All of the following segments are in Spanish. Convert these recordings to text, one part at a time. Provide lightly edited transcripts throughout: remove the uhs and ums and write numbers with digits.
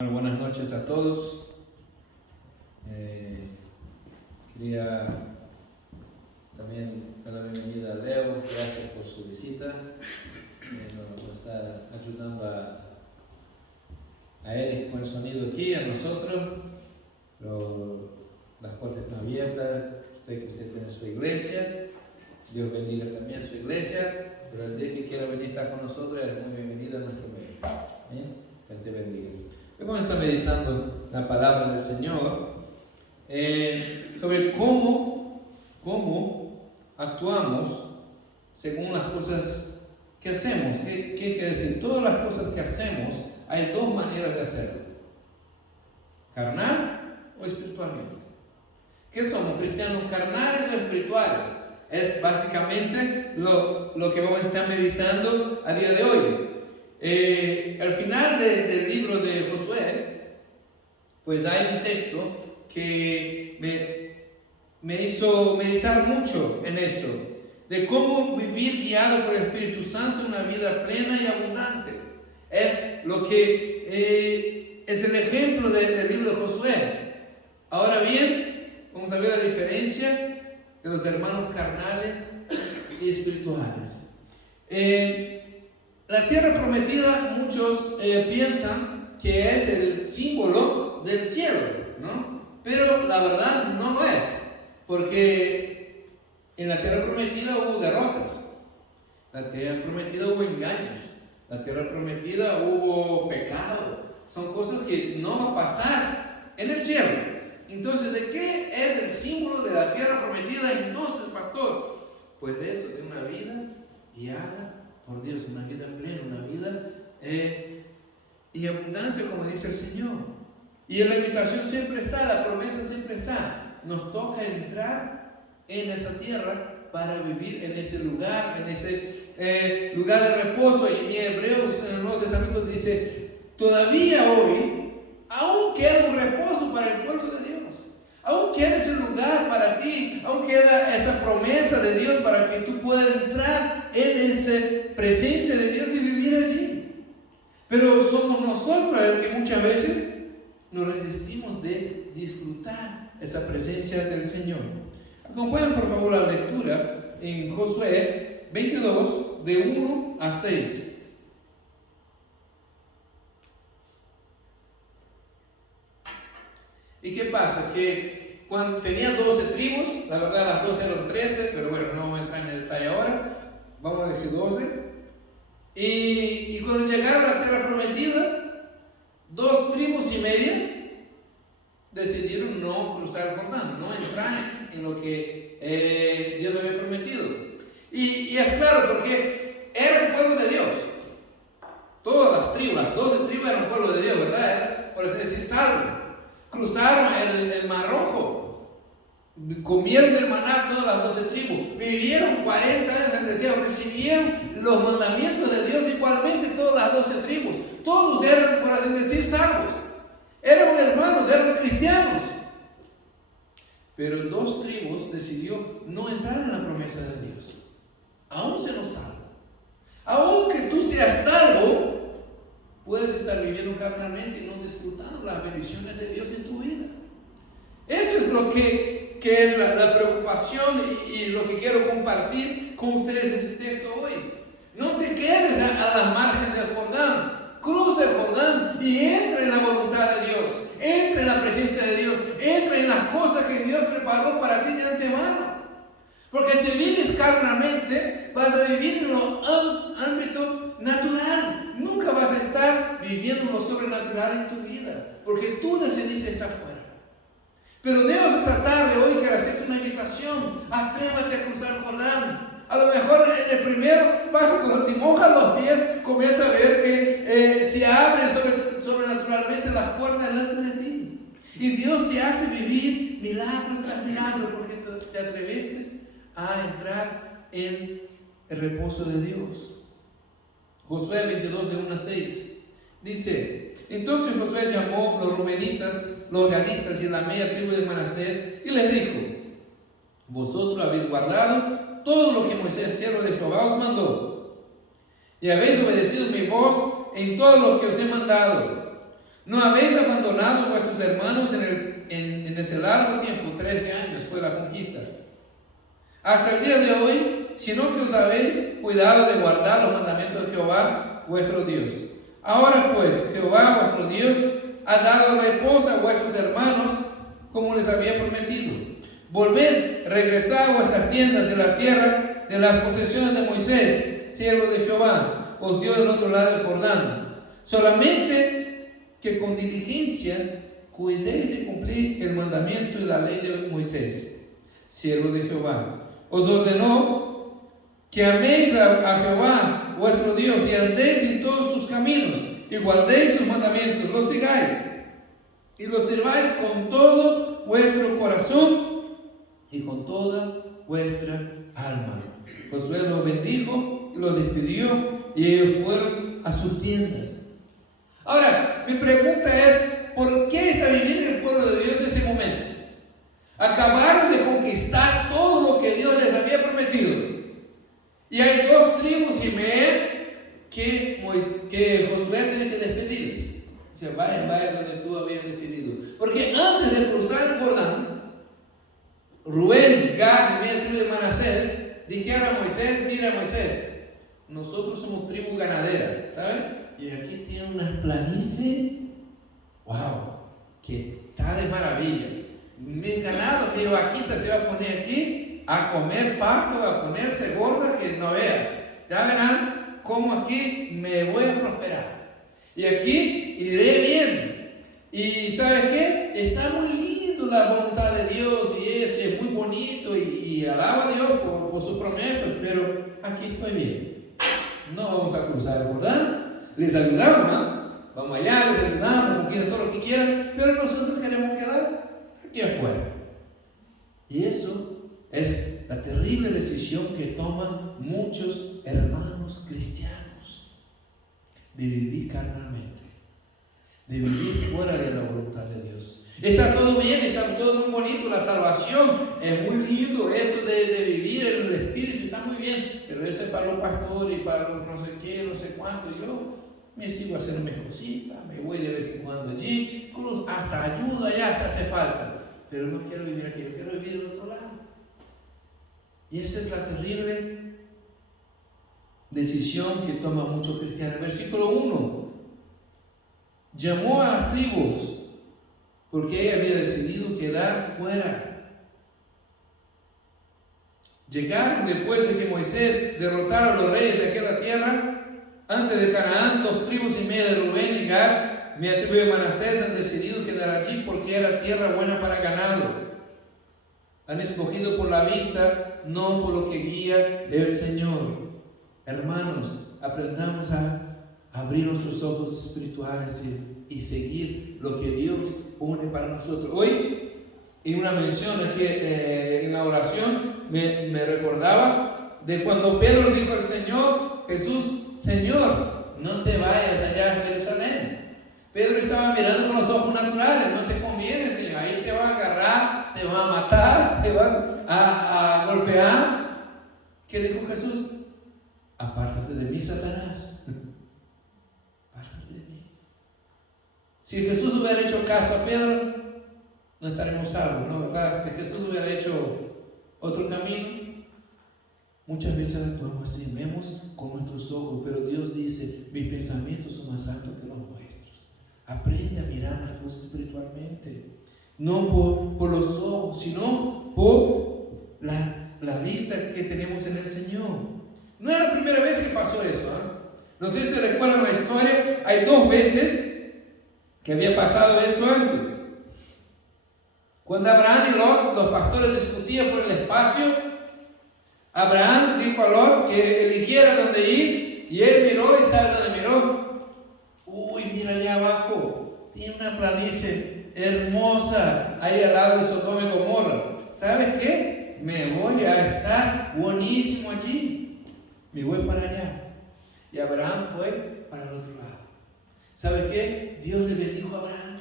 Bueno, buenas noches a todos. Quería también dar la bienvenida a Leo. Gracias por su visita. Nos está ayudando a él con el sonido aquí, a nosotros. Pero las puertas están abiertas. Usted tiene su iglesia. Dios bendiga también su iglesia. Pero el día que quiera venir a estar con nosotros, es muy bienvenido a nuestro medio. Que te bendiga. Hoy vamos a estar meditando la palabra del Señor sobre cómo actuamos según las cosas que hacemos. ¿Qué quiere decir? Todas las cosas que hacemos, hay dos maneras de hacerlo: carnal o espiritualmente. ¿Qué somos? ¿Cristianos carnales o espirituales? Es básicamente lo que vamos a estar meditando a día de hoy. Al final del libro de Josué, pues hay un texto que me hizo meditar mucho en eso, de cómo vivir guiado por el Espíritu Santo una vida plena y abundante. Es lo que es el ejemplo del libro de Josué. Ahora bien, vamos a ver la diferencia de los hermanos carnales y espirituales. La tierra prometida, muchos piensan que es el símbolo del cielo, ¿no? Pero la verdad no lo es, porque en la tierra prometida hubo derrotas, la tierra prometida hubo engaños, la tierra prometida hubo pecado. Son cosas que no van a pasar en el cielo. Entonces, ¿de qué es el símbolo de la tierra prometida entonces, pastor? Pues de eso, de una vida guiada por Dios, una vida plena, una vida y abundancia, como dice el Señor. Y en la invitación siempre está, la promesa siempre está. Nos toca entrar en esa tierra para vivir en ese lugar, lugar de reposo. Y en Hebreos, en el Nuevo Testamento, dice: todavía hoy, aún queda un reposo para el pueblo de Dios. Aún queda ese lugar para ti, aún queda esa promesa de Dios para que tú puedas entrar en esa presencia de Dios y vivir allí. Pero somos nosotros el que muchas veces nos resistimos de disfrutar esa presencia del Señor. Acompáñenme por favor la lectura en Josué 22, de 1 a 6. ¿Y qué pasa? Que cuando tenía 12 tribus, la verdad las 12 eran 13, pero bueno, no vamos a entrar en el detalle ahora, vamos a decir 12. Y cuando llegaron a la tierra prometida, 2 tribus y media decidieron no cruzar el Jordán, no entrar en lo que Dios había prometido. Y es claro, porque era el pueblo de Dios. Todas las tribus, las 12 tribus eran el pueblo de Dios, ¿verdad? Era, por así decir, salvo. Cruzaron el Mar Rojo, comieron del maná todas las 12 tribus, vivieron 40 años en el desierto, recibieron los mandamientos de Dios igualmente todas las 12 tribus. Todos eran, por así decir, salvos, eran hermanos, eran cristianos. Pero 2 tribus decidió no entrar en la promesa de Dios. Aún se nos salva. Aunque tú seas salvo, puedes estar viviendo carnalmente y no disfrutando las bendiciones de Dios en tu vida. Eso es lo que es la preocupación y lo que quiero compartir con ustedes en este texto hoy. No te quedes a la margen del Jordán. Cruza el Jordán y entra en la voluntad de Dios. Entra en la presencia de Dios. Entra en las cosas que Dios preparó para ti de antemano. Porque si vives carnalmente, vas a vivir en lo ámbito natural. Nunca vas a estar viviendo lo sobrenatural en tu vida, porque tú decidiste estar fuera. Pero Dios esa tarde hoy quiere hacerte una invitación: atrévete a cruzar el Jordán. A lo mejor en el primero paso, cuando te mojas los pies, comienzas a ver que se abren sobrenaturalmente las puertas delante de ti. Y Dios te hace vivir milagro tras milagro, porque te atreviste a entrar en el reposo de Dios. Josué 22, de 1 a 6. Dice: entonces Josué llamó los rubenitas, los gaditas y la media tribu de Manasés y les dijo: vosotros habéis guardado todo lo que Moisés, siervo de Jehová, os mandó, y habéis obedecido mi voz en todo lo que os he mandado. No habéis abandonado a vuestros hermanos en ese largo tiempo, 13 años fue la conquista, hasta el día de hoy, sino que os habéis cuidado de guardar los mandamientos de Jehová vuestro Dios. Ahora pues, Jehová vuestro Dios ha dado reposo a vuestros hermanos como les había prometido. Volved, regresad a vuestras tiendas en la tierra de las posesiones de Moisés, siervo de Jehová, os dio del otro lado del Jordán. Solamente que con diligencia cuidéis de cumplir el mandamiento y la ley de Moisés, siervo de Jehová. Os ordenó que améis a Jehová vuestro Dios y andéis en todos sus caminos y guardéis sus mandamientos, los sigáis y los sirváis con todo vuestro corazón y con toda vuestra alma. Josué los bendijo y los despidió y ellos fueron a sus tiendas. Ahora, mi pregunta es, ¿por qué está viviendo el pueblo de Dios en ese momento? Acabaron de conquistar todo lo que Dios les había prometido. Y hay dos tribus y que Josué tiene que despedirles. Dice, vaya donde tú habías decidido. Porque antes de cruzar el Jordán, Rubén, Gad y media tribu de Manasés dijeron a Moisés, mira Moisés, nosotros somos tribu ganadera, ¿saben? Y aquí tienen unas planicies, wow, que está de maravilla. Mi ganado, mi vaquita se va a poner aquí a comer pasto, a ponerse gorda que no veas. Ya verán cómo aquí me voy a prosperar. Y aquí iré bien. Y ¿sabes qué? Está muy lindo la voluntad de Dios y eso es muy bonito y alaba a Dios por sus promesas, pero aquí estoy bien. No vamos a cruzar el Jordán. Les ayudamos, ¿no? Vamos allá, les ayudamos, conquisten todo lo que quieran, pero nosotros queremos quedar aquí afuera. Y eso es la terrible decisión que toman muchos hermanos cristianos de vivir carnalmente, de vivir fuera de la voluntad de Dios. Está todo bien, está todo muy bonito, la salvación es muy lindo, eso de vivir en el Espíritu está muy bien, pero eso es para los pastores y para los no sé qué, no sé cuánto. Yo me sigo haciendo mis cositas, me voy de vez en cuando allí, hasta ayuda allá si hace falta, pero no quiero vivir aquí, yo quiero vivir del otro lado. Y esa es la terrible decisión que toma muchos cristianos. Versículo 1, llamó a las tribus porque ella había decidido quedar fuera. Llegaron después de que Moisés derrotara a los reyes de aquella tierra. Antes de Canaán, 2 tribus y media de Rubén y Gad, media tribu de Manasés, han decidido quedar allí porque era tierra buena para ganado. Han escogido por la vista, no por lo que guía el Señor. Hermanos, aprendamos a abrir nuestros ojos espirituales y seguir lo que Dios pone para nosotros. Hoy, en una mención aquí en la oración, me recordaba de cuando Pedro dijo al Señor, Jesús, Señor, no te vayas allá a Jerusalén. Pedro estaba mirando con los ojos naturales, no te conviene, Señor, ahí te va a agarrar, te va a matar, te va a golpear. ¿Qué dijo Jesús? Apártate de mí, Satanás. Apártate de mí. Si Jesús hubiera hecho caso a Pedro, no estaremos salvos, ¿no? ¿Verdad? Si Jesús hubiera hecho otro camino, muchas veces actuamos así, vemos con nuestros ojos, pero Dios dice, mis pensamientos son más altos que los vuestros. Aprende a mirar las cosas espiritualmente, no por los ojos, sino por la vista que tenemos en el Señor. No es la primera vez que pasó eso, ¿eh? No sé si recuerdan la historia, hay 2 veces que había pasado eso antes. Cuando Abraham y Lot, los pastores, discutían por el espacio, Abraham dijo a Lot que eligiera dónde ir, y él miró y ¿sabe dónde miró? Uy, mira allá abajo, tiene una planicie hermosa ahí al lado de Sodoma y Gomorra. ¿Sabes qué? Me voy a estar buenísimo allí. Me voy para allá. Y Abraham fue para el otro lado. ¿Sabes qué? Dios le bendijo a Abraham.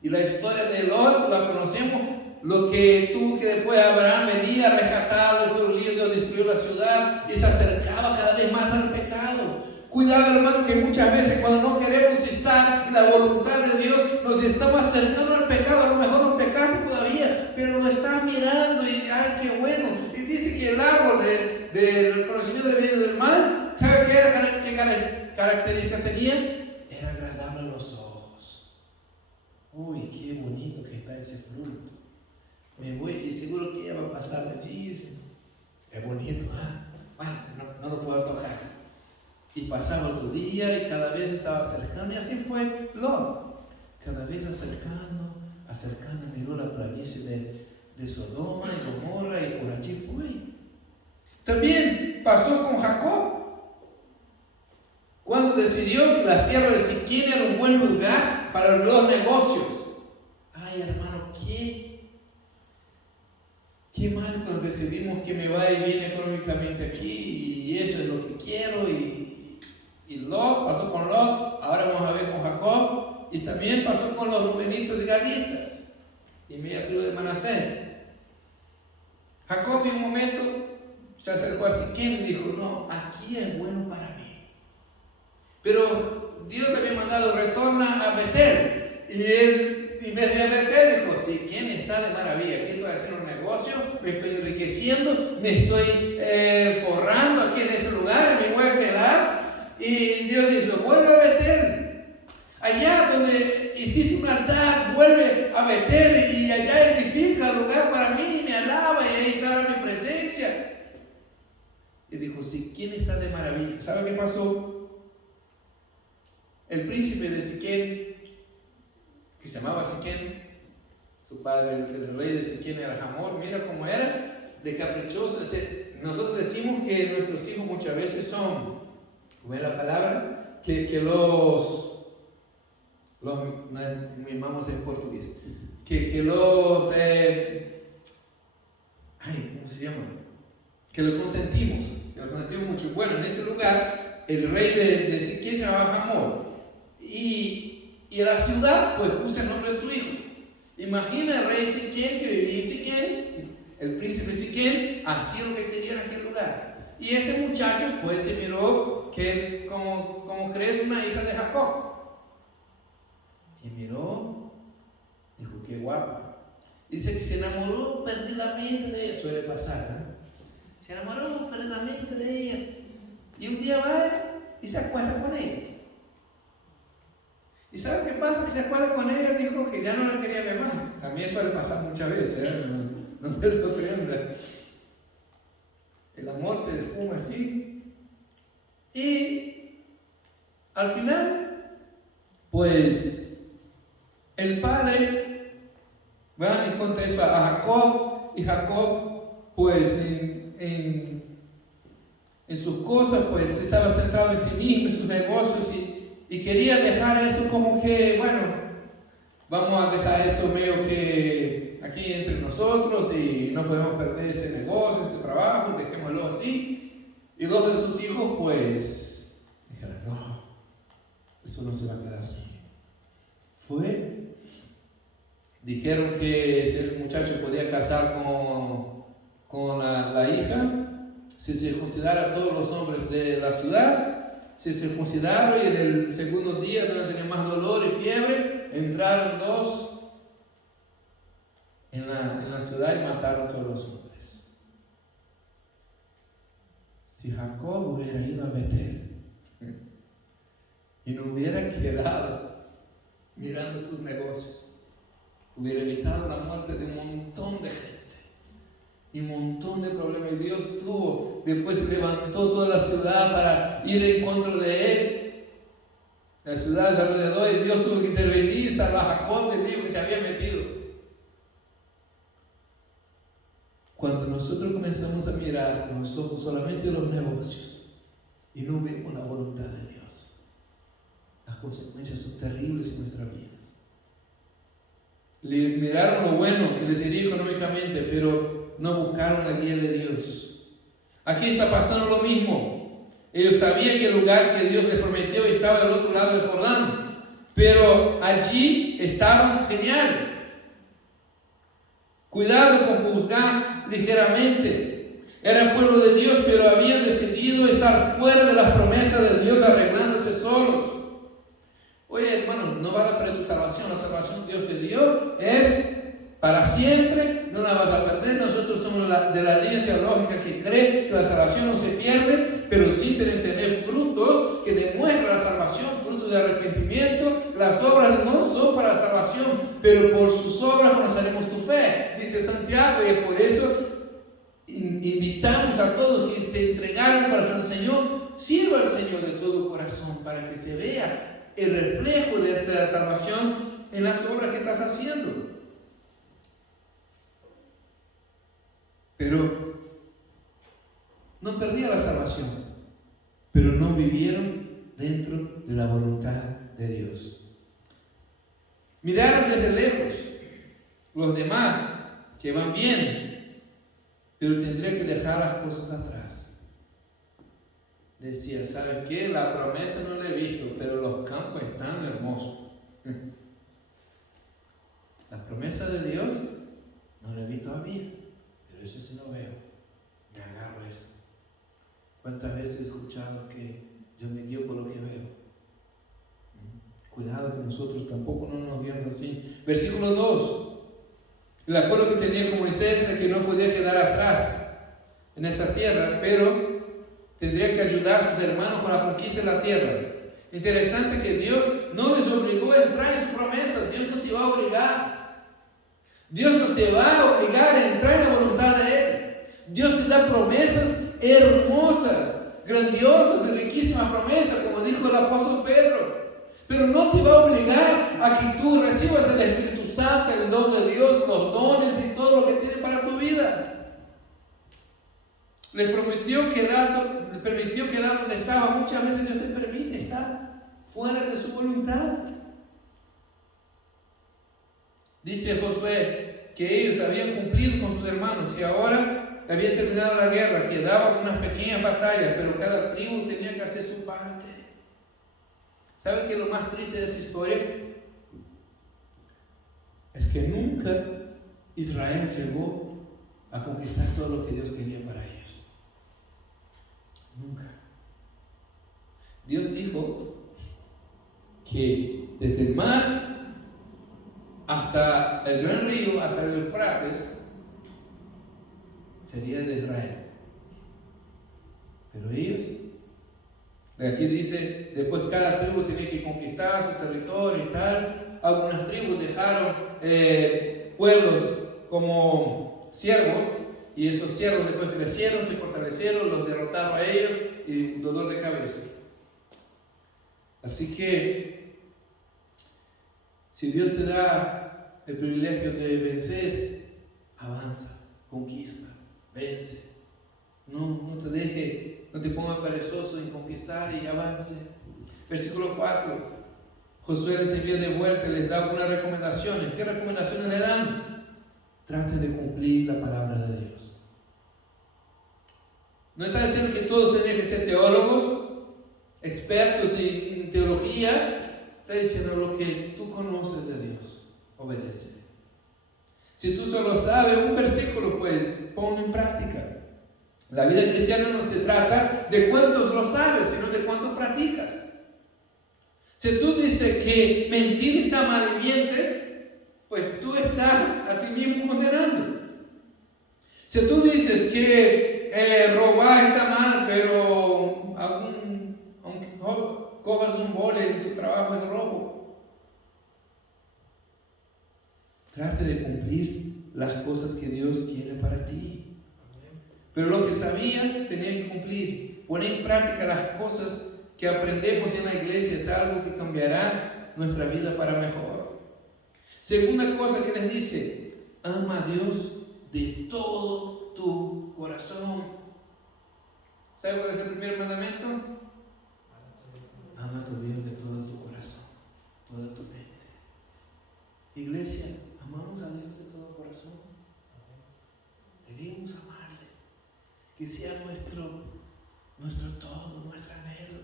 Y la historia de Lot la conocemos. Lo que tuvo que después Abraham venía rescatado y fue un lío, Dios destruyó la ciudad y se acercaba cada vez más al pecado. Cuidado, hermano, que muchas veces cuando no queremos estar en la voluntad de Dios, Cuando se estaba acercando al pecado, a lo mejor no pecaste todavía, pero lo estás mirando y ¡ay, qué bueno! Y dice que el árbol del conocimiento del bien y del mal, ¿sabe qué característica tenía? Era agradable a los ojos. Uy, qué bonito que está ese fruto. Me voy y seguro que ella va a pasar allí. Es bonito, ¿ah? Bueno, no lo puedo tocar. Y pasaba otro día y cada vez estaba acercando, y así fue Lot. Cada vez acercando, miró la planicie de Sodoma y Gomorra y por allí fue. También pasó con Jacob, cuando decidió que la tierra de Siquem era un buen lugar para los negocios. Ay, hermano, qué mal cuando decidimos que me va y viene económicamente aquí y eso es lo que quiero. Y Lot, pasó con Lot, ahora vamos a ver con Jacob. Y también pasó con los rubenitas y gaditas y media tribu de Manasés. Jacob en un momento se acercó a Siquem y dijo: no, aquí es bueno para mí. Pero Dios le había mandado: retorna a Betel. Y él, en vez de a Betel, dijo: Siquem está de maravilla, aquí estoy haciendo un negocio, me estoy enriqueciendo, me estoy forrando aquí en ese lugar, y me voy a quedar. Y Dios dice: vuelve a Betel. Allá donde hiciste un altar, vuelve a Betel y allá edifica el lugar para mí, me alaba y ahí estará mi presencia. Y dijo: Siquem está de maravilla. ¿Sabe qué pasó? El príncipe de Siquem, que se llamaba Siquem, su padre, el rey de Siquem era Hamor, mira cómo era, de caprichoso. Nosotros decimos que nuestros hijos muchas veces son, ¿cómo es la palabra? Que los mimamos en portugués, que los ¿cómo se llama? Que lo consentimos mucho. Bueno, en ese lugar el rey de Siquem se llamaba Hamor, y la ciudad pues puso el nombre de su hijo. Imagina el rey de Siquem que vivía en Siquem, el príncipe de Siquem hacía lo que quería en aquel lugar, y ese muchacho pues se miró que como crees una hija de Jacob. Y miró, dijo: qué guapa. Dice que se enamoró perdidamente de ella. Suele pasar, ¿eh? Se enamoró perdidamente de ella. Y un día va y se acuesta con ella. ¿Y sabe qué pasa? Que se acuesta con ella, dijo que ya no la quería ver más. También suele pasar muchas veces, ¿eh? No te sorprenda. El amor se esfuma así. Y al final, pues el padre va y cuenta eso a Jacob, y Jacob pues en sus cosas pues estaba centrado en sí mismo, en sus negocios, y quería dejar eso como que, bueno, vamos a dejar eso medio que aquí entre nosotros y no podemos perder ese negocio, ese trabajo, dejémoslo así. Y dos de sus hijos pues dijeron: no, eso no se va a quedar así. Dijeron que si el muchacho podía casar con la hija, se circuncidaran todos los hombres de la ciudad. Se circuncidaron, y en el segundo día, donde tenía más dolor y fiebre, entraron dos en la ciudad y mataron a todos los hombres. Si Jacob hubiera ido a Betel y no hubiera quedado mirando sus negocios, hubiera evitado la muerte de un montón de gente y un montón de problemas. Y Dios después se levantó toda la ciudad para ir en contra de él, la ciudad de alrededor, y Dios tuvo que intervenir, salvar a Jacob del lío que se había metido. Cuando nosotros comenzamos a mirar con los ojos solamente los negocios y no vemos la voluntad de Dios, las consecuencias son terribles en nuestra vida. Le miraron lo bueno que les iría económicamente, pero no buscaron la guía de Dios. Aquí está pasando lo mismo. Ellos sabían que el lugar que Dios les prometió estaba del otro lado del Jordán, pero allí estaban genial. Cuidado con juzgar ligeramente. Eran pueblo de Dios, pero habían decidido estar fuera de las promesas de Dios, arreglándose solos. Oye, hermano, no vas a perder tu salvación. La salvación que Dios te dio es para siempre, no la vas a perder. Nosotros somos de la línea teológica que cree que la salvación no se pierde, pero sí tienen que tener frutos que demuestran la salvación, frutos de arrepentimiento. Las obras no son para la salvación, pero por sus obras conoceremos tu fe, dice Santiago, y es por eso invitamos a todos que se entregaron para el Señor. Sirva al Señor de todo corazón para que se vea el reflejo de esa salvación en las obras que estás haciendo. Pero no perdían la salvación, pero no vivieron dentro de la voluntad de Dios. Miraron desde lejos los demás que van bien, pero tendría que dejar las cosas atrás. Decía, ¿sabes qué? La promesa no la he visto, pero los campos están hermosos. La promesa de Dios no la he visto todavía, pero eso sí lo veo. Me agarro eso. ¿Cuántas veces he escuchado que yo me guío por lo que veo? Cuidado que nosotros tampoco no nos guiamos así. Versículo 2. El acuerdo que tenía con Moisés es que no podía quedar atrás en esa tierra, pero tendría que ayudar a sus hermanos con la conquista de la tierra. Interesante que Dios no les obligó a entrar en su promesa. Dios no te va a obligar. Dios no te va a obligar a entrar en la voluntad de Él. Dios te da promesas hermosas, grandiosas y riquísimas promesas, como dijo el apóstol Pedro. Pero no te va a obligar a que tú recibas el Espíritu Santo, el don de Dios, los dones y todo lo que tiene para tu vida. Le permitió quedar donde estaba. Muchas veces Dios te permite estar fuera de su voluntad. Dice Josué que ellos habían cumplido con sus hermanos y ahora había terminado la guerra. Quedaban unas pequeñas batallas, pero cada tribu tenía que hacer su parte. ¿Saben qué es lo más triste de esa historia? Es que nunca Israel llegó a conquistar todo lo que Dios quería para ellos. Nunca. Dios dijo que desde el mar hasta el gran río, hasta el Eufrates, sería de Israel. Pero ellos, de aquí dice, después cada tribu tenía que conquistar su territorio y tal. Algunas tribus dejaron pueblos como siervos, y esos siervos después crecieron, se fortalecieron, los derrotaron a ellos y dolor de cabeza. Así que si Dios te da el privilegio de vencer, avanza, conquista, vence. No te deje, no te pongas perezoso en conquistar y avance. Versículo 4. Josué les envía de vuelta y les da algunas recomendaciones. ¿Qué recomendaciones le dan? Traten de cumplir la palabra de Dios. No está diciendo que todos tendrían que ser teólogos, expertos en teología. Está diciendo lo que tú conoces de Dios, obedece. Si tú solo sabes un versículo, pues ponlo en práctica. La vida cristiana no se trata de cuántos lo sabes, sino de cuántos practicas. Si tú dices que mentir está mal y mientes, pues tú estás a ti mismo condenando. Si tú dices que robar está mal, pero aunque cojas un vole en tu trabajo es robo. Trate de cumplir las cosas que Dios quiere para ti. Pero lo que sabían tenía que cumplir. Poner en práctica las cosas que aprendemos en la iglesia es algo que cambiará nuestra vida para mejor. Segunda cosa que les dice: ama a Dios de todo tu corazón. ¿Sabe cuál es el primer mandamiento? Ama a tu Dios de todo tu corazón, toda tu mente. Iglesia, amamos a Dios de todo corazón. Debemos amarle, que sea nuestro todo, nuestro anhelo,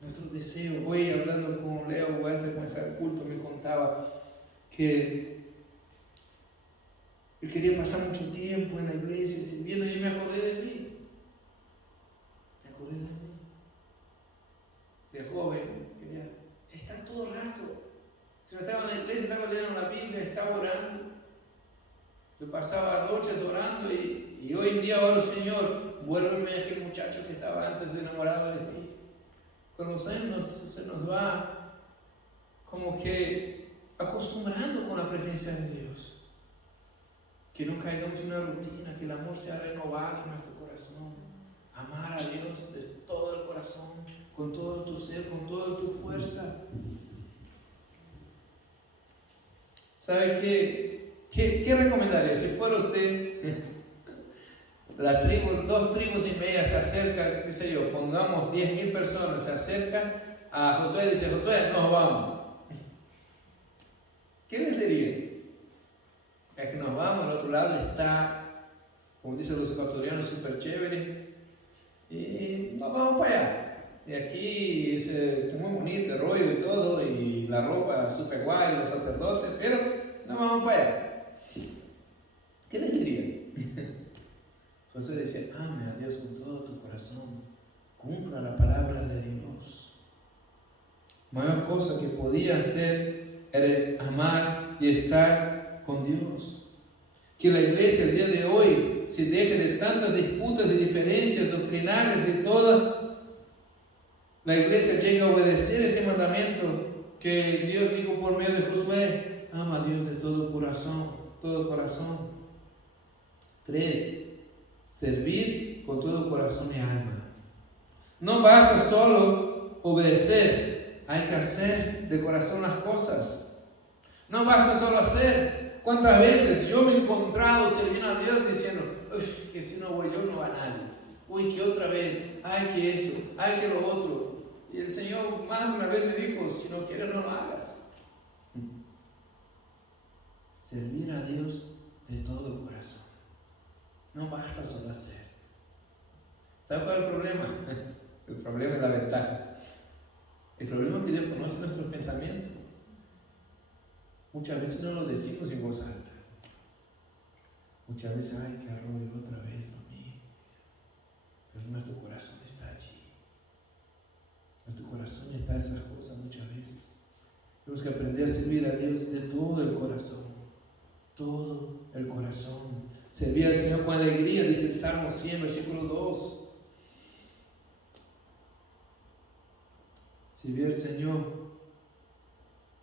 nuestro deseo. Hoy hablando con Leo, antes de comenzar el culto, me contaba que él quería pasar mucho tiempo en la iglesia sirviendo, y me acordé de mí. De joven, quería estar todo el rato. Si no estaba en la iglesia, estaba leyendo la Biblia, estaba orando. Yo pasaba noches orando y hoy en día oro, Señor, vuélveme a aquel muchacho que estaba antes enamorado de ti. Con los años se nos va como que acostumbrando con la presencia de Dios. Que no caigamos en una rutina, que el amor sea renovado en nuestro corazón. Amar a Dios de todo el corazón, con todo tu ser, con toda tu fuerza. ¿Sabe qué recomendaría? Si fuera usted, la tribu, 2 tribus y media se acercan, qué sé yo, pongamos 10,000 personas, se acercan a Josué y dice, Josué, nos vamos. ¿Qué les diría? Es que nos vamos, al otro lado está, como dicen los ecuatorianos, súper chévere, y nos vamos para allá. Y aquí es muy bonito el rollo y todo, y la ropa súper guay, los sacerdotes, pero nos vamos para allá. ¿Qué les diría? José decía, ame a Dios con todo tu corazón, cumpla la palabra de Dios. Mayor cosa que podía hacer era amar y estar con Dios. Que la iglesia el día de hoy se deje de tantas disputas y diferencias doctrinales y toda. La iglesia llega a obedecer ese mandamiento que Dios dijo por medio de Josué. Ama a Dios de todo corazón, todo corazón. 3. Servir con todo corazón y alma. No basta solo obedecer, hay que hacer de corazón las cosas. No basta solo hacer. ¿Cuántas veces yo me he encontrado sirviendo a Dios diciendo, que si no voy yo no va nadie? Uy, que otra vez, ay, que eso, ay, que lo otro. Y el Señor más de una vez me dijo, si no quieres no lo hagas. Servir a Dios de todo corazón. No basta solo hacer. ¿Sabe cuál es el problema? El problema es la ventaja. El problema es que Dios conoce nuestros pensamientos. Muchas veces no lo decimos en voz alta. Muchas veces, ay, qué arroyo otra vez, no mío. Pero nuestro corazón está allí. Nuestro corazón está en esas cosas muchas veces. Tenemos que aprender a servir a Dios de todo el corazón. Todo el corazón. Servir al Señor con alegría, dice el Salmo 100, versículo 2. Servir al Señor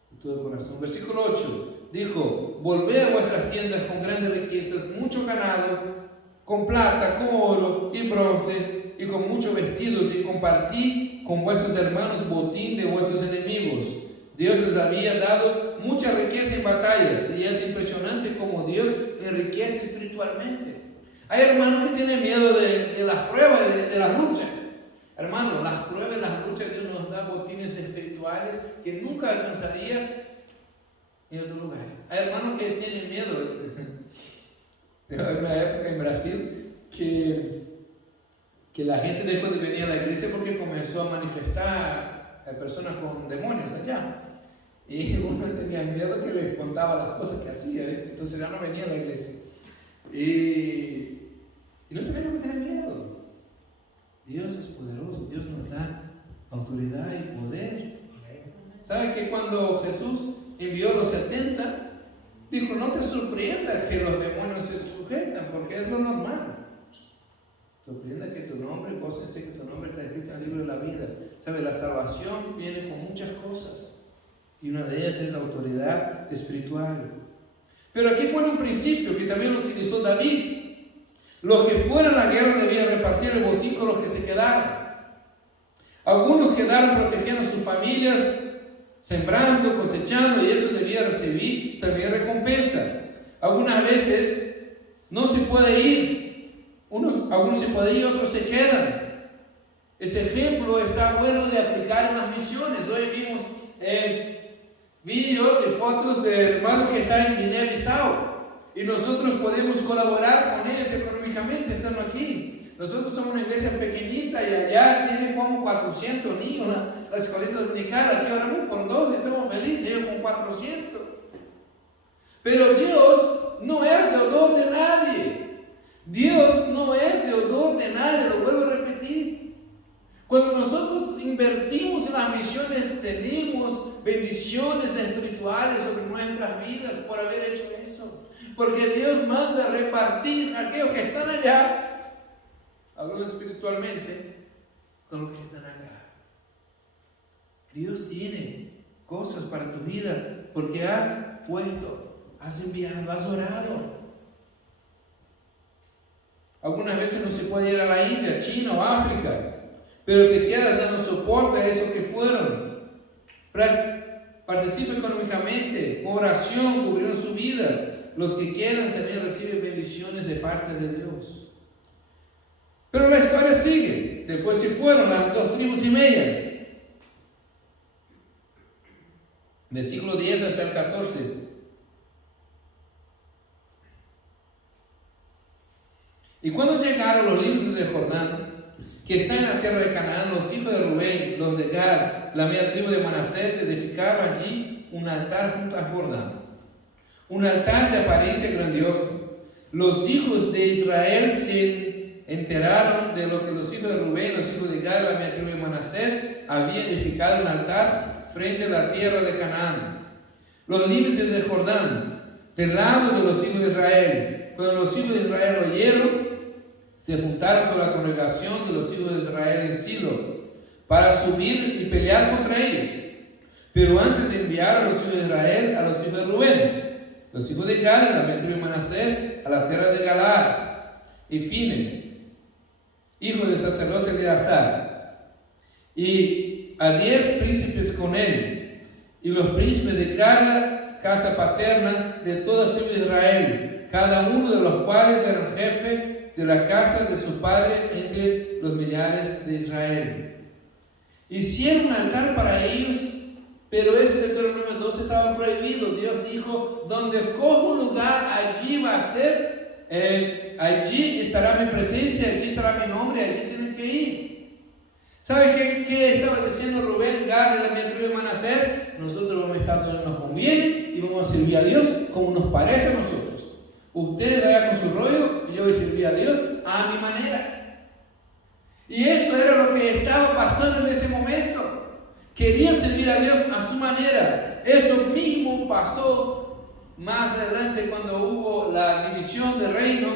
de todo el corazón. Versículo 8 dijo: volved a vuestras tiendas con grandes riquezas, mucho ganado, con plata, con oro y bronce, y con muchos vestidos, y compartid con vuestros hermanos botín de vuestros enemigos. Dios les había dado mucha riqueza en batallas, y es impresionante cómo Dios enriquece espiritualmente. Hay hermanos que tienen miedo de las pruebas, de la lucha. Hermanos, las pruebas y las luchas, Dios nos da botines espirituales que nunca alcanzaría en otro lugar. Hay hermanos que tienen miedo. Hay una época en Brasil que la gente dejó de venir a la iglesia porque comenzó a manifestar a personas con demonios allá. Y uno tenía miedo que les contaba las cosas que hacía, entonces ya no venía a la iglesia. Y no tenemos que tener miedo. Dios es poderoso, Dios nos da autoridad y poder. ¿Sabe que cuando Jesús envió los 70, dijo: no te sorprenda que los demonios se sujetan, porque es lo normal. Sorprenda que tu nombre, gócense que tu nombre está escrito en el libro de la vida. ¿Sabe? La salvación viene con muchas cosas. Y una de ellas es la autoridad espiritual. Pero aquí pone un principio que también lo utilizó David. Los que fueran a la guerra debían repartir el botín con los que se quedaron. Algunos quedaron protegiendo a sus familias, sembrando, cosechando, y eso debía recibir también recompensa. Algunas veces no se puede ir. Algunos se pueden ir, otros se quedan. Ese ejemplo está bueno de aplicar en las misiones. Hoy vimos vídeos y fotos de hermanos que están en Guinea-Bissau, y nosotros podemos colaborar con ellos económicamente estando aquí. Nosotros somos una iglesia pequeñita y allá tiene como 400 niños la escuelita dominical. Aquí oramos con 2 y estamos felices, ellos con 400. Pero Dios no es deudor de nadie. Dios no es deudor de nadie, lo vuelvo a repetir. Cuando nosotros invertimos en las misiones, tenemos bendiciones espirituales sobre nuestras vidas por haber hecho eso. Porque Dios manda repartir a aquellos que están allá, hablando espiritualmente, con los que están acá. Dios tiene cosas para tu vida porque has puesto, has enviado, has orado. Algunas veces no se puede ir a la India, China o África, pero te quedas dando soporte a esos que fueron. Participa económicamente, con oración, cubrieron su vida. Los que quieran también reciben bendiciones de parte de Dios. Pero la historia sigue. Después se fueron las 2,5 tribus. Versículo 10 hasta el 14. Y cuando llegaron los límites de Jordán, que está en la tierra de Canaán, los hijos de Rubén, los de Gad, la media tribu de Manasés, edificaron allí un altar junto a Jordán, un altar de apariencia grandiosa. Los hijos de Israel se enteraron de lo que los hijos de Rubén, los hijos de Gad, la media tribu de Manasés, habían edificado un altar frente a la tierra de Canaán, los límites de Jordán, del lado de los hijos de Israel. Cuando los hijos de Israel oyeron, se juntaron con la congregación de los hijos de Israel en Silo para subir y pelear contra ellos. Pero antes enviaron a los hijos de Israel a los hijos de Rubén, los hijos de Gad, la media tribu de Manasés, a la tierra de Galaad, y Fines, hijo del sacerdote Eleazar, y a 10 príncipes con él, y los príncipes de cada casa paterna de toda tribu de Israel, cada uno de los cuales era jefe de la casa de su padre entre los millares de Israel. Hicieron un altar para ellos, pero ese Deuteronomio 12 estaba prohibido. Dios dijo: donde escojo un lugar, allí va a ser, allí estará mi presencia, allí estará mi nombre, allí tienen que ir. ¿Sabe qué estaba diciendo Rubén, Gad, de la media tribu de Manasés? Nosotros vamos a estar donde nos conviene y vamos a servir a Dios como nos parece a nosotros. Ustedes allá con su rollo y yo voy a servir a Dios a mi manera. Y eso era lo que estaba pasando en ese momento. Querían servir a Dios a su manera. Eso mismo pasó más adelante cuando hubo la división del reino.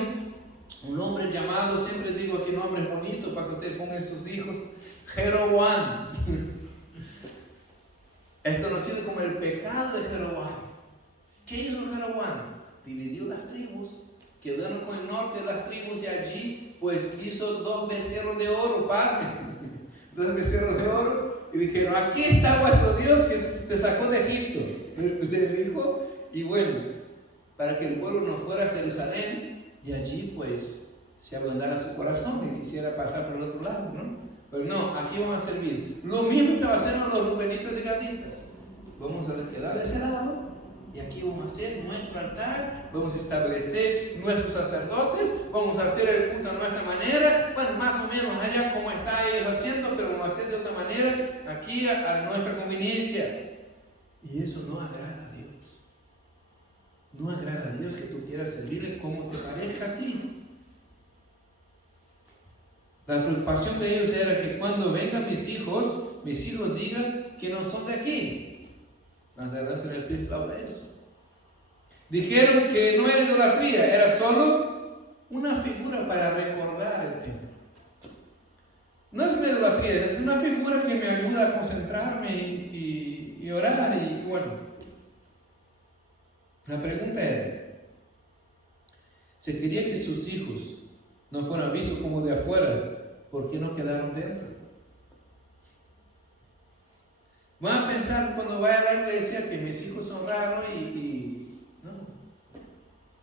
Un hombre llamado, siempre digo aquí nombres bonitos para que usted ponga a sus hijos, Jeroboam. Es conocido como el pecado de Jeroboam. ¿Qué hizo Jeroboam? Dividió las tribus, quedaron con el norte de las tribus y allí pues hizo 2 becerros de oro, pasmen, 2 becerros de oro, y dijeron: aquí está vuestro Dios que te sacó de Egipto. Le dijo, y bueno, para que el pueblo no fuera a Jerusalén y allí pues se ablandara su corazón y quisiera pasar por el otro lado, ¿no? Pero no, aquí vamos a servir. Lo mismo estaba haciendo los rubenitas y gaditas. Vamos a quedar de ese lado. Y aquí vamos a hacer nuestro altar, vamos a establecer nuestros sacerdotes, vamos a hacer el culto a nuestra manera, bueno, más o menos allá como está ellos haciendo, pero vamos a hacer de otra manera, aquí a nuestra conveniencia. Y eso no agrada a Dios. No agrada a Dios que tú quieras servirle como te parezca a ti. La preocupación de ellos era que cuando vengan mis hijos digan que no son de aquí. Más adelante en el texto habla de eso. Dijeron que no era idolatría, era solo una figura para recordar el templo. No es una idolatría, es una figura que me ayuda a concentrarme y orar. Y bueno, la pregunta era: si quería que sus hijos no fueran vistos como de afuera, ¿por qué no quedaron dentro? Van a pensar cuando vaya a la iglesia que mis hijos son raros y no.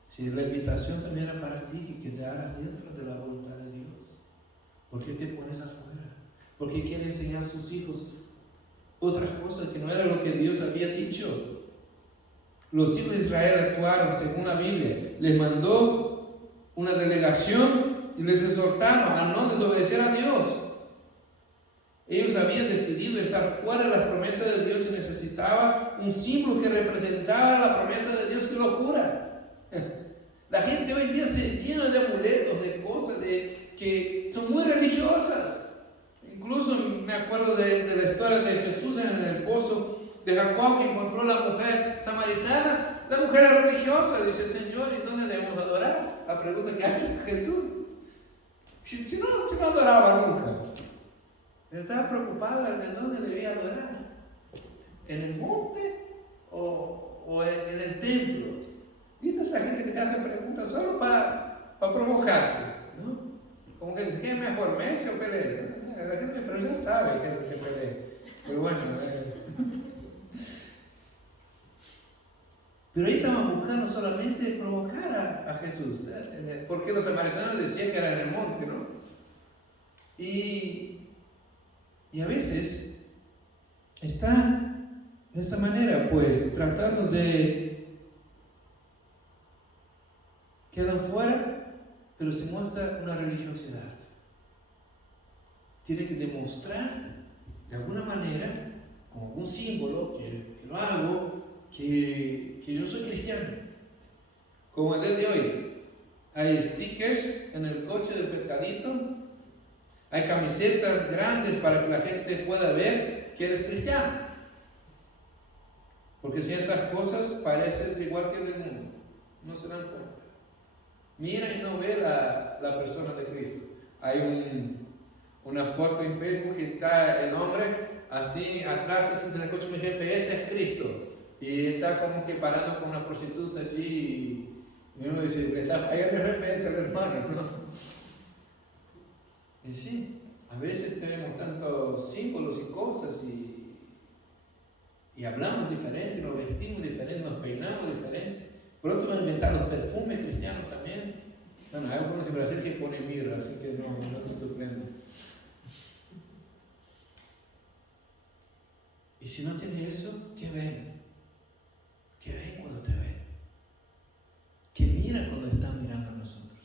Si la invitación también era para ti, que quedaras dentro de la voluntad de Dios, ¿por qué te pones afuera? ¿Por qué quiere enseñar a sus hijos otras cosas que no era lo que Dios había dicho? Los hijos de Israel actuaron según la Biblia. Les mandó una delegación y les exhortaron a no desobedecer a Dios. Ellos habían decidido estar fuera de las promesas de Dios y necesitaba un símbolo que representara la promesa de Dios. ¡Qué locura! La gente hoy día se llena de amuletos, de cosas que son muy religiosas. Incluso me acuerdo de la historia de Jesús en el pozo de Jacob, que encontró a la mujer samaritana. La mujer era religiosa, dice: Señor, ¿y dónde debemos adorar? La pregunta que hace Jesús. Si no adoraba nunca. Estaba preocupada de dónde debía adorar. ¿En el monte o en el templo? ¿Viste esa gente que te hace preguntas solo para provocarte? ¿No? Como que dice: ¿quién es mejor, Messi o Pelé? La gente, pero ya sabe que Pelé. Pero bueno, pero ahí estaban buscando solamente provocar a Jesús, porque los samaritanos decían que era en el monte, ¿no? Y a veces están de esa manera, pues, tratando de quedan fuera, pero se muestra una religiosidad. Tiene que demostrar de alguna manera, como algún símbolo, que lo hago, que yo soy cristiano. Como el día de hoy, hay stickers en el coche del pescadito, hay camisetas grandes para que la gente pueda ver que eres cristiano. Porque si esas cosas pareces igual que el del mundo, no se dan cuenta. Mira y no ve la persona de Cristo. Hay una foto en Facebook que está el hombre así atrás en el coche, mi GPS es Cristo. Y está como que parando con una prostituta allí. Y uno dice: le está fallando el GPS al hermano, ¿no? Y sí, a veces tenemos tantos símbolos y cosas y hablamos diferente, nos vestimos diferente, nos peinamos diferente. Pronto van a inventar los perfumes cristianos también. Bueno, hay algunos en Brasil que ponen mirra, así que no te sorprende. Y si no tiene eso, ¿qué ven? ¿Qué ven cuando te ven? ¿Qué miran cuando están mirando a nosotros?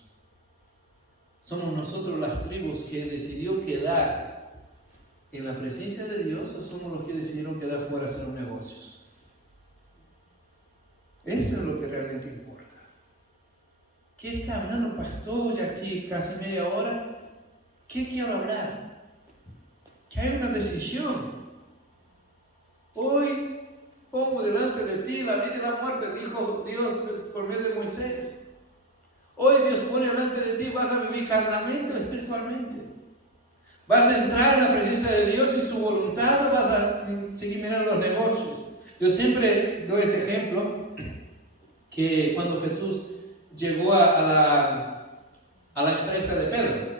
¿Somos nosotros las tribus que decidió quedar en la presencia de Dios o somos los que decidieron quedar fuera a hacer negocios? Eso es lo que realmente importa. ¿Qué está hablando, pastor? Ya aquí casi media hora. ¿Qué quiero hablar? Que hay una decisión. Hoy pongo delante de ti la vida y la muerte, dijo Dios por medio de Moisés. Hoy Dios pone delante de ti, vas a vivir carnalmente o espiritualmente. Vas a entrar en la presencia de Dios y su voluntad, o vas a seguir mirando los negocios. Yo siempre doy ese ejemplo, que cuando Jesús llegó a la empresa de Pedro,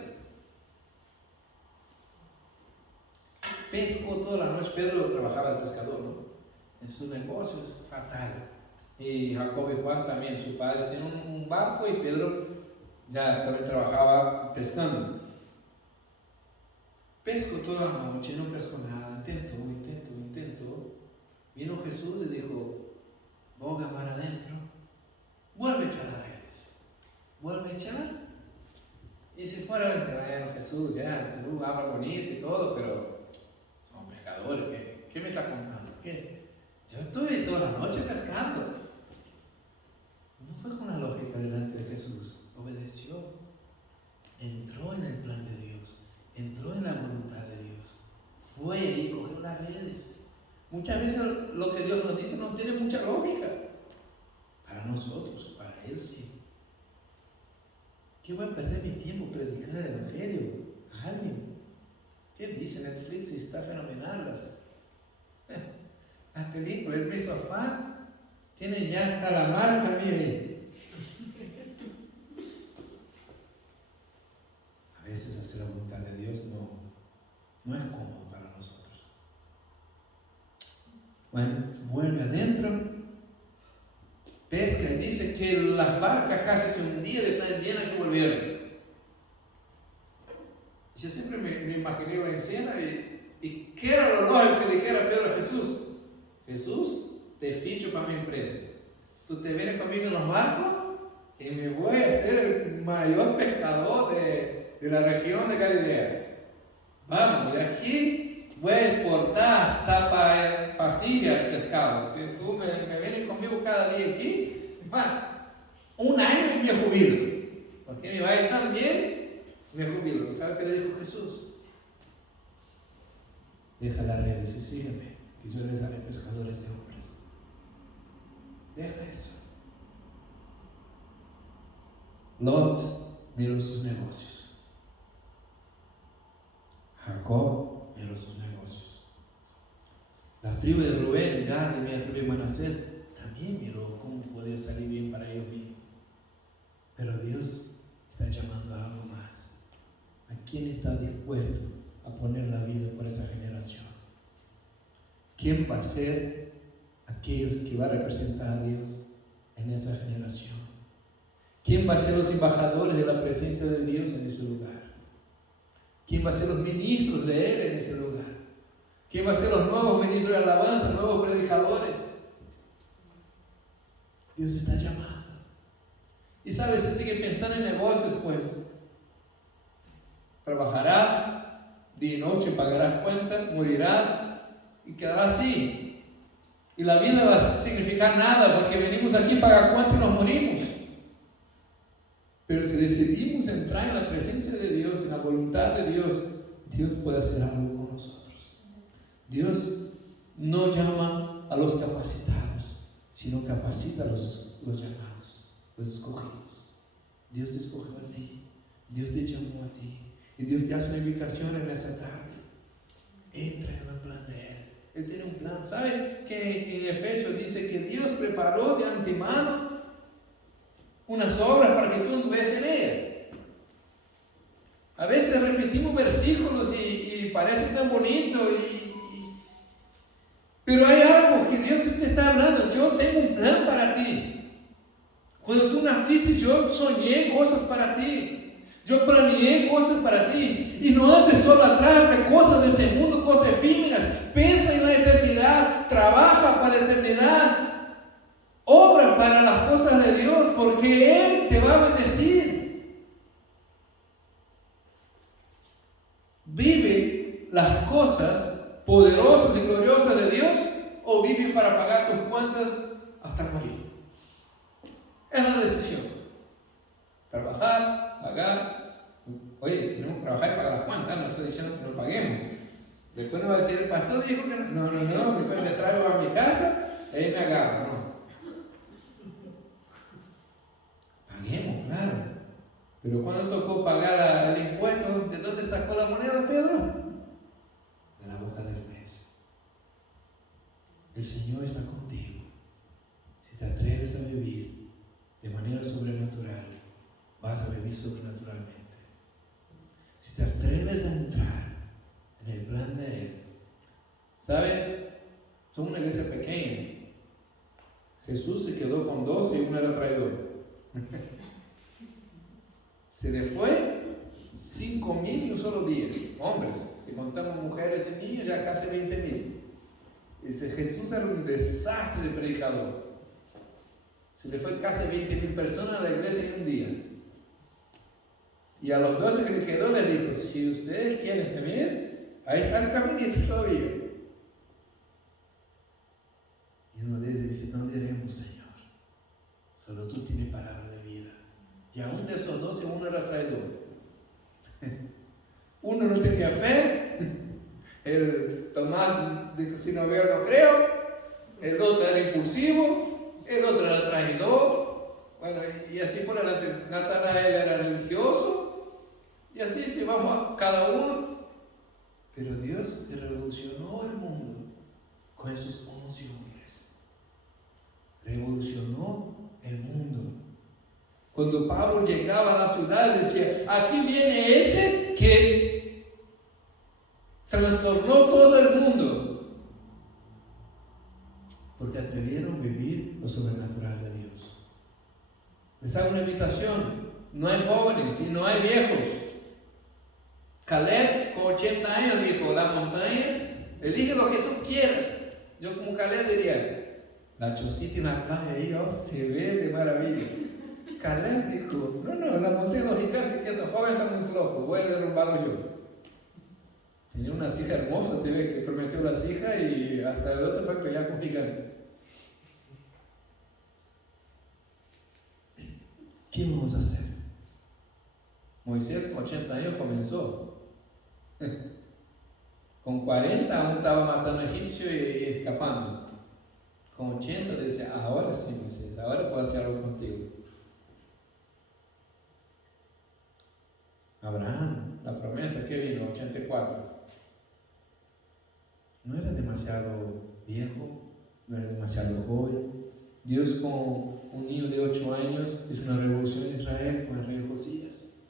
pescó toda la noche. Pedro trabajaba de pescador, ¿no? En sus negocios, fatal. Y Jacob y Juan también, su padre tiene un barco y Pedro ya también trabajaba pescando. Pescó toda la noche, no pescó nada, intentó. Vino Jesús y dijo: boga para adentro, vuelve a echar las redes. Vuelve a echar. Y si fuera, bueno, Jesús, ya, habla bonito y todo, pero son pescadores, ¿qué me está contando? ¿Qué? Yo estuve toda la noche pescando. No fue con la lógica delante de Jesús, obedeció, entró en el plan de Dios, entró en la voluntad de Dios, fue y cogió las redes. Muchas veces lo que Dios nos dice no tiene mucha lógica. Para nosotros, para Él sí. ¿Qué voy a perder mi tiempo predicar el evangelio a alguien? ¿Qué dice Netflix? Está fenomenal las películas, el sofá tiene ya calamar también ahí. A veces hacer la voluntad de Dios no es cómodo para nosotros. Bueno, vuelve adentro, pesca, dice que las barcas casi se hundían de tan llenas que volvieron. Yo siempre me imaginé la escena y ¿qué era lo lógico que dijera Pedro a Jesús? Jesús, te ficho para mi empresa. Tú te vienes conmigo en los barcos y me voy a hacer el mayor pescador de la región de Galilea. Vamos, de aquí voy a exportar hasta para Siria el pescado. Que tú me vienes conmigo cada día aquí. Bueno, un año y me jubilo. Porque me va a ir tan bien, me jubilo. ¿Sabes qué le dijo Jesús? Deja las redes y sígueme, y yo les haré pescadores de hombres. Deja eso. Lot miró sus negocios. Jacob miró sus negocios. La tribu de Rubén, Gad y la tribu de Manasés también miró cómo podía salir bien para ellos mismos. Pero Dios está llamando a algo más. ¿A quién está dispuesto a poner la vida por esa generación? ¿Quién va a ser aquellos que va a representar a Dios en esa generación? ¿Quién va a ser los embajadores de la presencia de Dios en ese lugar? ¿Quién va a ser los ministros de Él en ese lugar? ¿Quién va a ser los nuevos ministros de alabanza, nuevos predicadores? Dios está llamando. Y sabes, si sigue pensando en negocios, pues trabajarás día y noche, pagarás cuentas, morirás y quedarás así. Y la vida va a significar nada porque venimos aquí a pagar cuentas y nos morimos. Pero si decidimos entrar en la presencia de Dios, en la voluntad de Dios, Dios puede hacer algo con nosotros. Dios no llama a los capacitados, sino capacita a los llamados, los escogidos. Dios te escogió a ti, Dios te llamó a ti, y Dios te hace una invitación en esa tarde. Entra en el plan de Él. Él tiene un plan. ¿Sabe que en Efesios dice que Dios preparó de antemano unas obras para que tú anduvieses en Él? A veces repetimos versículos y parece tan bonito, pero hay algo que Dios te está hablando. Yo tengo un plan para ti. Cuando tú naciste, yo soñé cosas para ti. Yo planeé cosas para ti. Y no andes solo atrás de cosas de ese mundo, cosas efímeras. Piensa en la eternidad. Trabaja para la eternidad. Obra para las cosas de Dios, porque Él te va a bendecir. Vive las cosas poderosas y gloriosas de Dios, o vive para pagar tus cuentas hasta morir. Es la decisión. Trabajar, pagar. Oye, tenemos que trabajar y pagar las cuentas. No estoy diciendo que no paguemos. Después nos va a decir, el pastor dijo que no. Después me traigo a mi casa y ahí me agarro. No. Paguemos, claro. Pero cuando tocó pagar el impuesto, ¿de dónde sacó la moneda, Pedro? De la boca del pez. El Señor está contigo. Si te atreves a vivir de manera sobrenatural, vas a vivir sobrenaturalmente. Si te atreves a entrar en el plan de Él, ¿saben? Somos una iglesia pequeña. Jesús se quedó con 12 y uno era traidor. Se le fue 5,000 en un solo día, hombres, y contamos mujeres y niños, ya casi 20,000. Dice, Jesús era un desastre de predicador. Se le fue casi 20,000 personas a la iglesia en un día. Y a los 12 que le quedó le dijo, si ustedes quieren venir, ahí está el caminito todavía. Y uno de ellos dice, no diremos, Señor, solo tú tienes palabra de vida. Y aún de esos 12, uno era traidor. Uno no tenía fe. El Tomás dijo, si no veo, no creo. El otro era impulsivo. El otro era traidor. Bueno, y así por adelante. Natanael era religioso. Y así se vamos a cada uno. Pero Dios revolucionó el mundo con esos 11 hombres. Revolucionó el mundo. Cuando Pablo llegaba a la ciudad, decía, aquí viene ese que trastornó todo el mundo. Porque atrevieron a vivir lo sobrenatural de Dios. Les hago una invitación. No hay jóvenes y no hay viejos. Caleb, con 80 años, dijo, la montaña, elige lo que tú quieras. Yo como Caleb diría, la chocita y una playa ahí, oh, se ve de maravilla. Caleb dijo, no, la montaña los gigantes, que esos jóvenes están muy flojos, voy a derrumbarlo yo. Tenía una hija hermosa, se ve que prometió las hijas y hasta el otro fue a pelear con gigantes. ¿Qué vamos a hacer? Moisés con 80 años comenzó. Con 40 aún estaba matando egipcios y escapando. Con 80 decía, ahora sí, Moisés, ahora puedo hacer algo contigo. Abraham, la promesa que vino, 84. No era demasiado viejo, no era demasiado joven. Dios con un niño de 8 años hizo una revolución en Israel con el rey Josías.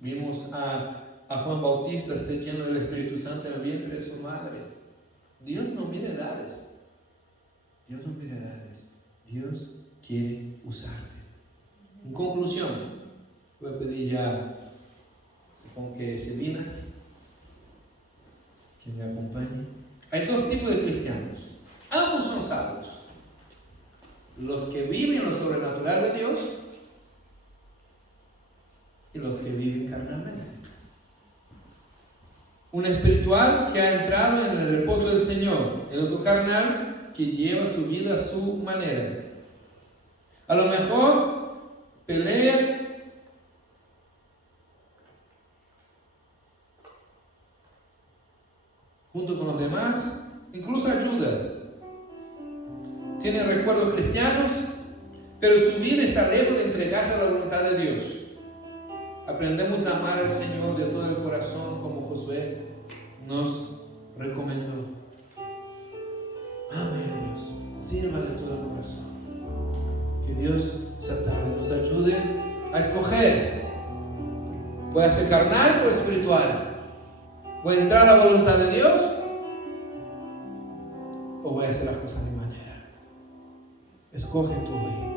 Vimos a Juan Bautista se lleno del Espíritu Santo en el vientre de su madre. Dios no mira edades. Dios no mira edades. Dios quiere usarte. En conclusión, voy a pedir ya, supongo que Selina, que me acompañe. Hay dos tipos de cristianos. Ambos son salvos. Los que viven lo sobrenatural de Dios y los que viven carnalmente. Un espiritual que ha entrado en el reposo del Señor, el otro carnal que lleva su vida a su manera. A lo mejor pelea junto con los demás, incluso ayuda. Tiene recuerdos cristianos, pero su vida está lejos de entregarse a la voluntad de Dios. Aprendemos a amar al Señor de todo el corazón, como Josué nos recomendó. Ame a Dios, sirva de todo el corazón. Que Dios esta tarde nos ayude a escoger. ¿Voy a ser carnal o espiritual? ¿Voy a entrar a la voluntad de Dios? ¿O voy a hacer las cosas a mi manera? Escoge tú hoy.